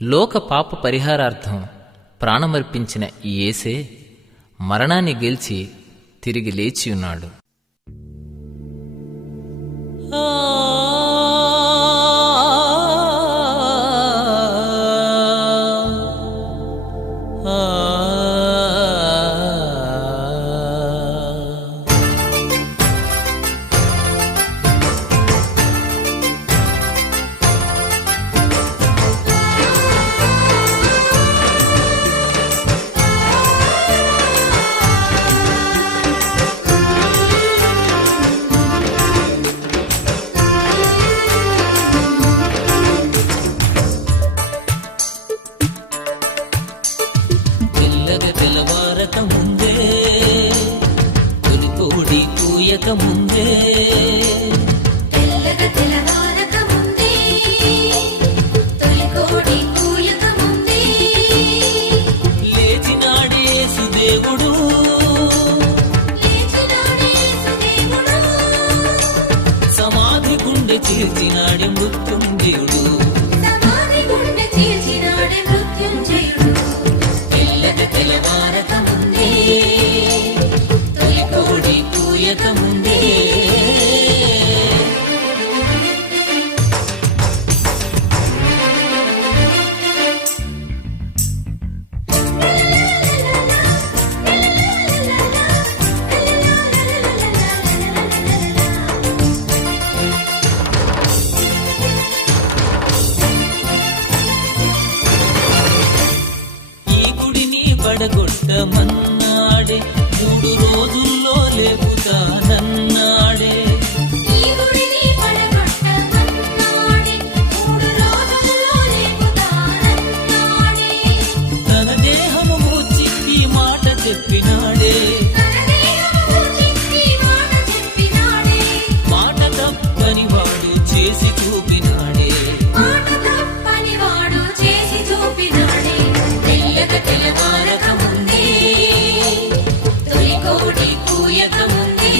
లోక పాప పరిహారార్థం ప్రాణమర్పించిన ఈ యేసే మరణాన్ని గెలిచి తిరిగి లేచియున్నాడు. తెల్లవారక ముందే తొలికోడి కూయక ముందే తెల్లవారక ముందే తొలికోడి కూయక ముందే లేచినాడే యేసుదేవుడు సమాధి గుండె చీల్చినాడే మృత్యుంజయుడు తెల్లవారక ముందే తొలికోడి కూయక ముందే పడగొట్టమన్నాడే 3 రోజుల్లో లేపుతానన్నాడే తన దేహము మూర్చిప్పి మాట చెప్పినాడే మాట తప్పని వాడు చేసి చూపినాడే తెల్లవారక ముందే తొలికోడి కూయక ముందే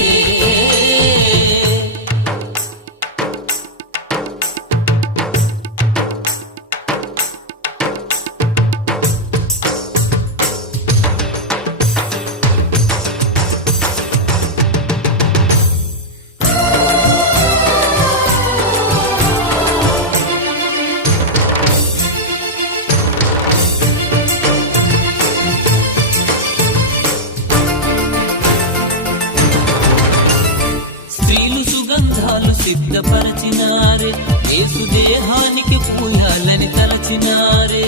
సుగంధాలు సిద్ధపరచినారే యేసు దేహానికి పూయాలని తలచినారే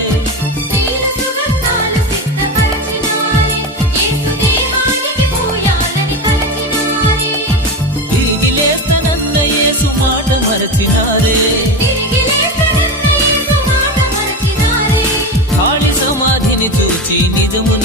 తిరిగి లేస్తనన్న యేసు మాట మరచినారే ఖాళీ సమాధిని చూచి నిజము